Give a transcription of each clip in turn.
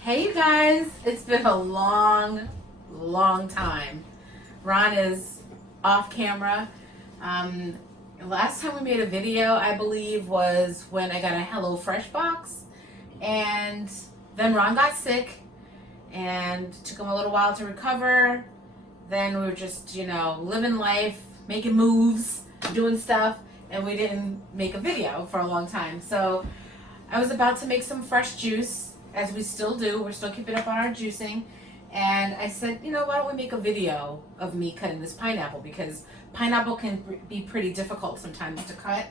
Hey you guys, it's been a long time. Ron is off camera. Last time we made a video, I believe, was when I got a HelloFresh box, and then Ron got sick and took him a little while to recover. Then we were just, living life, making moves, doing stuff, and we didn't make a video for a long time. So I was about to make some fresh juice, as we still do. We're still keeping up on our juicing. And I said, why don't we make a video of me cutting this pineapple, because pineapple can be pretty difficult sometimes to cut.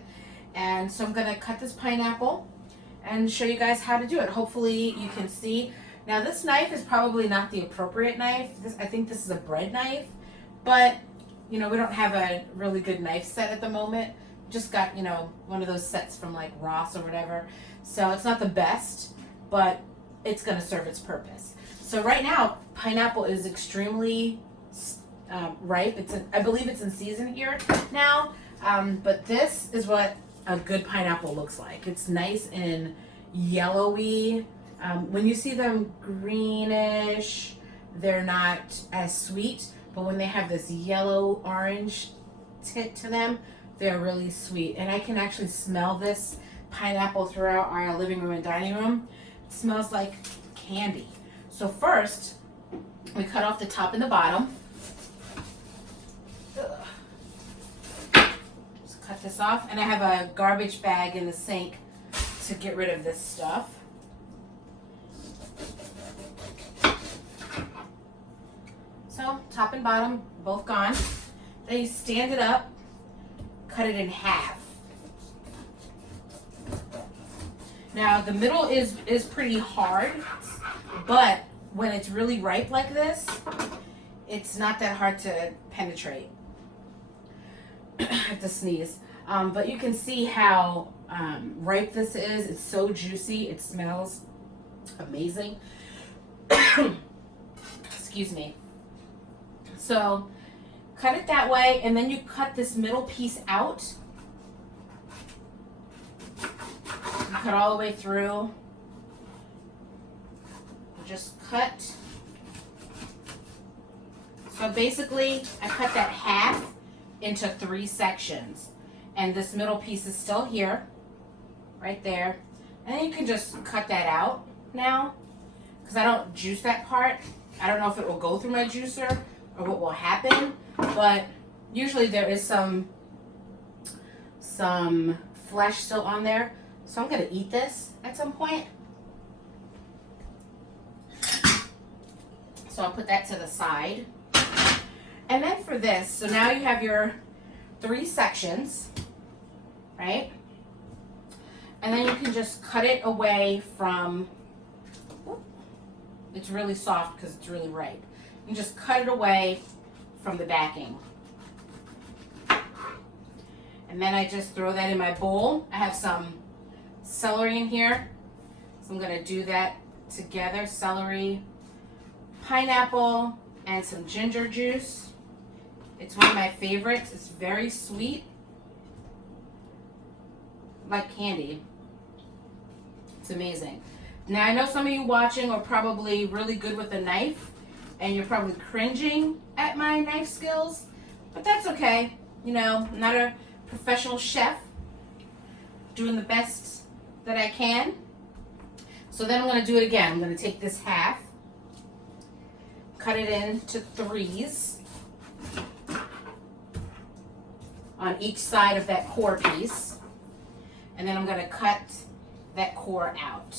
And so I'm going to cut this pineapple and show you guys how to do it. Hopefully you can see. Now this knife is probably not the appropriate knife. I think this is a bread knife, but we don't have a really good knife set at the moment. Just got, one of those sets from like Ross or whatever. So it's not the best, but it's going to serve its purpose. So right now, pineapple is extremely ripe. I believe it's in season here now, but this is what a good pineapple looks like. It's nice and yellowy. When you see them greenish, they're not as sweet, but when they have this yellow-orange tint to them, they're really sweet. And I can actually smell this pineapple throughout our living room and dining room. It smells like candy. So first, we cut off the top and the bottom. Just cut this off. And I have a garbage bag in the sink to get rid of this stuff. So, top and bottom, both gone. Then you stand it up, cut it in half. Now, the middle is pretty hard, but when it's really ripe like this, it's not that hard to penetrate. I have to sneeze. But you can see how ripe this is. It's so juicy. It smells amazing. Excuse me. So, cut it that way, and then you cut this middle piece out. You cut all the way through. Just cut. So basically, I cut that half into 3 sections. And this middle piece is still here, right there. And then you can just cut that out now, because I don't juice that part. I don't know if it will go through my juicer or what will happen, but usually there is some flesh still on there. So I'm gonna eat this at some point. So I'll put that to the side. And then for this, so now you have your 3 sections, right? And then you can just cut it away from, it's really soft because it's really ripe. You can just cut it away from the backing. And then I just throw that in my bowl. I have some celery in here, so I'm gonna do that together. Celery, pineapple, and some ginger juice. It's one of my favorites. It's very sweet, like candy. It's amazing. Now I know some of you watching are probably really good with a knife, and you're probably cringing at my knife skills, but that's okay. I'm not a professional chef, doing the best that I can. So then I'm going to do it again. I'm going to take this half, cut it into 3s on each side of that core piece, and then I'm going to cut that core out.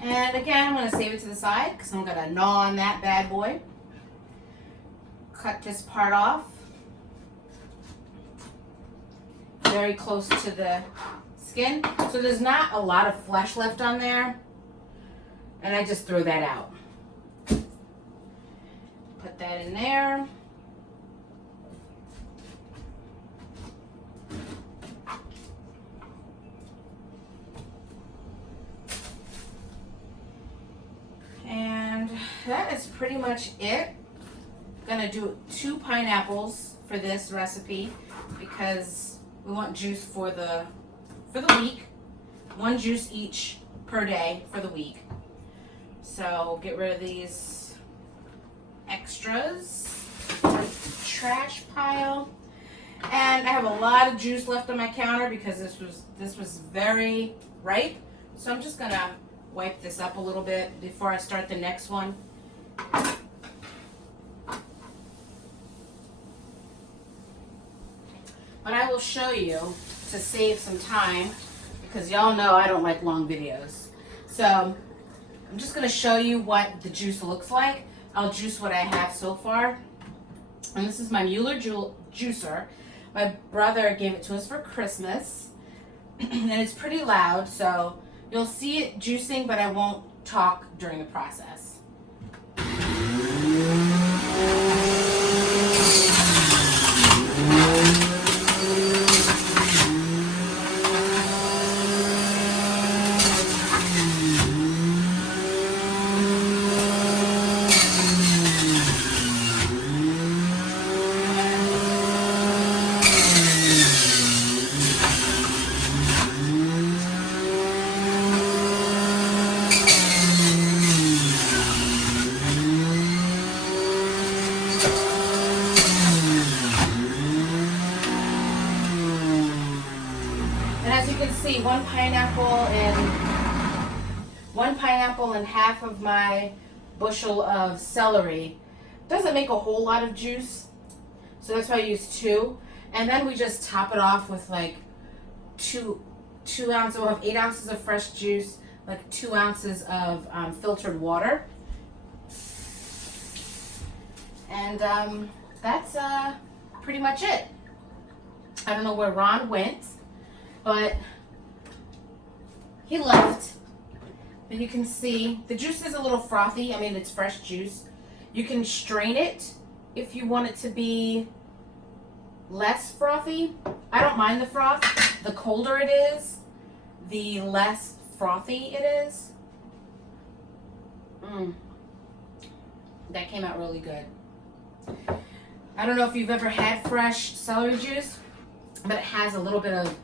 And again, I'm going to save it to the side because I'm going to gnaw on that bad boy. Cut this part off. Very close to the skin. So there's not a lot of flesh left on there. And I just throw that out. Put that in there. And that is pretty much it. I'm gonna do 2 pineapples for this recipe because we want juice for the week. 1 juice each per day for the week. So get rid of these extras. Trash pile. And I have a lot of juice left on my counter because this was very ripe. So I'm just gonna wipe this up a little bit before I start the next one. But I will show you to save some time because y'all know I don't like long videos. So I'm just gonna show you what the juice looks like. I'll juice what I have so far. And this is my Mueller juicer. My brother gave it to us for Christmas. And it's pretty loud, so you'll see it juicing, but I won't talk during the process. And as you can see, one pineapple and half of my bushel of celery doesn't make a whole lot of juice. So that's why I use 2. And then we just top it off with like 2 ounces, we'll have 8 ounces of fresh juice, like 2 ounces of filtered water. And that's pretty much it. I don't know where Ron went, but he left. And you can see the juice is a little frothy. I mean, it's fresh juice. You can strain it if you want it to be less frothy. I don't mind the froth. The colder it is, the less frothy it is. That came out really good. I don't know if you've ever had fresh celery juice, but it has a little bit of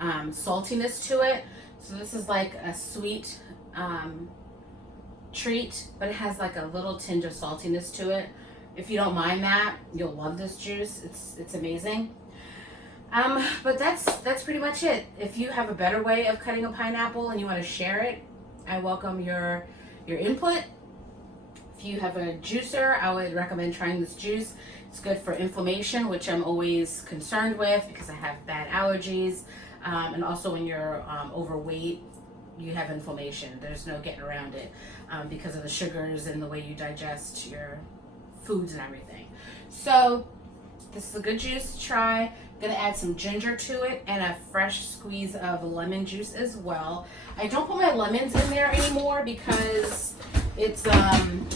saltiness to it. So this is like a sweet treat, but it has like a little tinge of saltiness to it. If you don't mind that, you'll love this juice. It's amazing. But that's pretty much it. If you have a better way of cutting a pineapple and you want to share it, I welcome your input. If you have a juicer, I would recommend trying this juice. It's good for inflammation, which I'm always concerned with because I have bad allergies. And also when you're overweight, you have inflammation. There's no getting around it because of the sugars and the way you digest your foods and everything. So this is a good juice to try. I'm gonna add some ginger to it and a fresh squeeze of lemon juice as well. I don't put my lemons in there anymore because it doesn't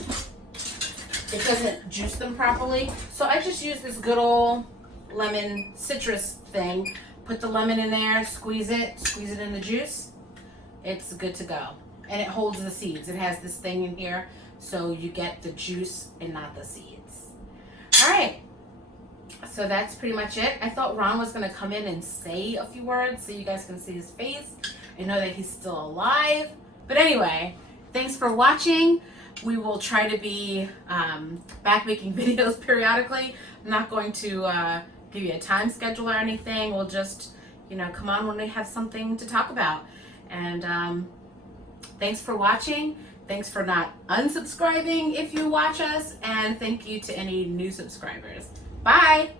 juice them properly. So I just use this good old lemon citrus thing. Put the lemon in there, squeeze it in the juice. It's good to go. And it holds the seeds. It has this thing in here, so you get the juice and not the seeds. All right, so that's pretty much it. I thought Ron was gonna come in and say a few words so you guys can see his face and know that he's still alive. But anyway, thanks for watching. We will try to be back making videos periodically. I'm not going to give you a time schedule or anything. We'll just, come on when we have something to talk about. And thanks for watching. Thanks for not unsubscribing if you watch us. And thank you to any new subscribers. Bye.